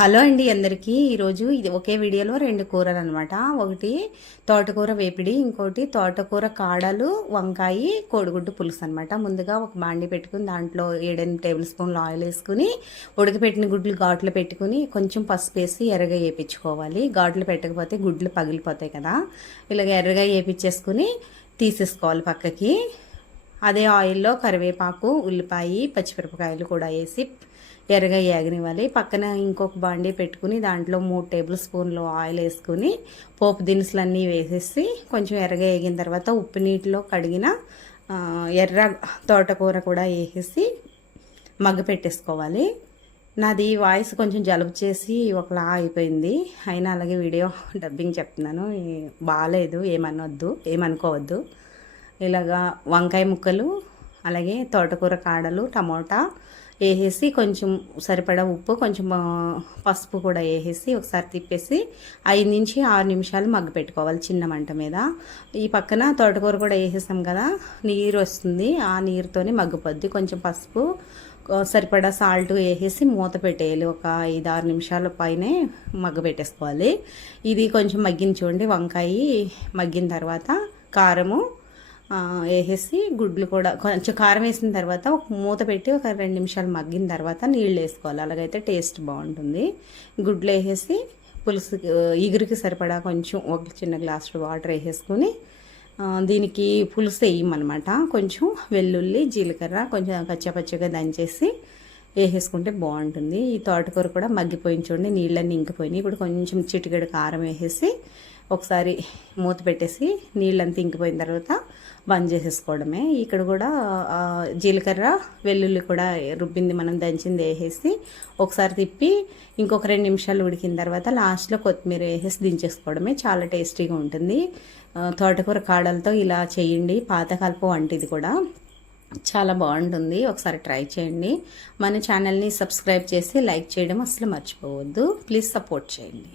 Hello అండి అందరికీ ఈరోజు ఇది ఒకే వీడియోలో రెండు కూరలు అనమాట. ఒకటి తోటకూర వేపిడి, ఇంకోటి తోటకూర కాడలు వంకాయ కోడిగుడ్డు పులుసు అనమాట. ముందుగా ఒక బాండి పెట్టుకుని దాంట్లో 7-8 టేబుల్ స్పూన్లు ఆయిల్ వేసుకుని ఉడకపెట్టిన గుడ్లు ఘాట్లు పెట్టుకుని కొంచెం పసుపు వేసి ఎర్రగా వేయించుకోవాలి. ఘాట్లు పెట్టకపోతే గుడ్లు పగిలిపోతాయి కదా. ఇలాగ ఎర్రగా వేయించేసుకుని తీసేసుకోవాలి పక్కకి. అదే ఆయిల్లో కరివేపాకు, ఉల్లిపాయ, పచ్చిమిరపకాయలు కూడా వేసి ఎర్రగా ఏగనివ్వాలి. పక్కన ఇంకొక బాండీ పెట్టుకుని దాంట్లో 3 టేబుల్ స్పూన్లు ఆయిల్ వేసుకుని పోపు దినుసులన్నీ వేసేసి కొంచెం ఎర్రగా వేగిన తర్వాత ఉప్పు నీటిలో కడిగిన ఎర్ర తోటకూర కూడా వేసేసి మగ్గ పెట్టేసుకోవాలి. నాది వాయిస్ కొంచెం జలుబు చేసి ఒకలా అయిపోయింది, అయినా అలాగే వీడియో డబ్బింగ్ చెప్తున్నాను. బాగాలేదు, ఏమనుకోవద్దు. ఇలాగా వంకాయ ముక్కలు, అలాగే తోటకూర కాడలు, టమోటా వేసేసి కొంచెం సరిపడా ఉప్పు, కొంచెం పసుపు కూడా వేసేసి ఒకసారి తిప్పేసి 5-6 నిమిషాలు మగ్గు పెట్టుకోవాలి చిన్న మంట మీద. ఈ పక్కన తోటకూర కూడా వేసేసాం కదా, నీరు వస్తుంది, ఆ నీరుతోనే మగ్గిపోద్ది. కొంచెం పసుపు, సరిపడా సాల్ట్ వేసేసి మూత పెట్టేయాలి. ఒక 5-6 నిమిషాల పైనే మగ్గ పెట్టేసుకోవాలి. ఇది కొంచెం మగ్గిన చూడండి. వంకాయ మగ్గిన తర్వాత కారము వేసేసి గుడ్లు కూడా కొంచెం కారం వేసిన తర్వాత ఒక మూత పెట్టి ఒక 2 నిమిషాలు మగ్గిన తర్వాత నీళ్ళు వేసుకోవాలి. అలాగైతే టేస్ట్ బాగుంటుంది. గుడ్లు వేసేసి పులుసు ఇగురికి సరిపడా కొంచెం ఒక చిన్న గ్లాసు వాటర్ వేసేసుకుని దీనికి పులుసు వేయమన్నమాట. కొంచెం వెల్లుల్లి, జీలకర్ర కొంచెం కచ్చపచ్చగా దంచేసి వేసేసుకుంటే బాగుంటుంది. ఈ తోటకూర కూడా మగ్గిపోయింది చూడండి, నీళ్ళన్నీ ఇంకిపోయినాయి. ఇప్పుడు కొంచెం చిటికెడు కారం వేసేసి ఒకసారి మూత పెట్టేసి నీళ్ళంతా ఇంకిపోయిన తర్వాత బంద్ చేసేసుకోవడమే. ఇక్కడ కూడా జీలకర్ర, వెల్లుల్లి కూడా రుబ్బింది మనం దంచింది వేసేసి ఒకసారి తిప్పి ఇంకొక 2 నిమిషాలు ఉడికిన తర్వాత లాస్ట్లో కొత్తిమీర వేసేసి దించేసుకోవడమే. చాలా టేస్టీగా ఉంటుంది. తోటకూర కాడలతో ఇలా చేయండి, పాతకాలపు వంట ఇది కూడా చాలా బాగుంటుంది. ఒకసారి ట్రై చేయండి. మన ఛానల్ని సబ్స్క్రైబ్ చేసి లైక్ చేయడం అసలు మర్చిపోవద్దు. ప్లీజ్ సపోర్ట్ చేయండి.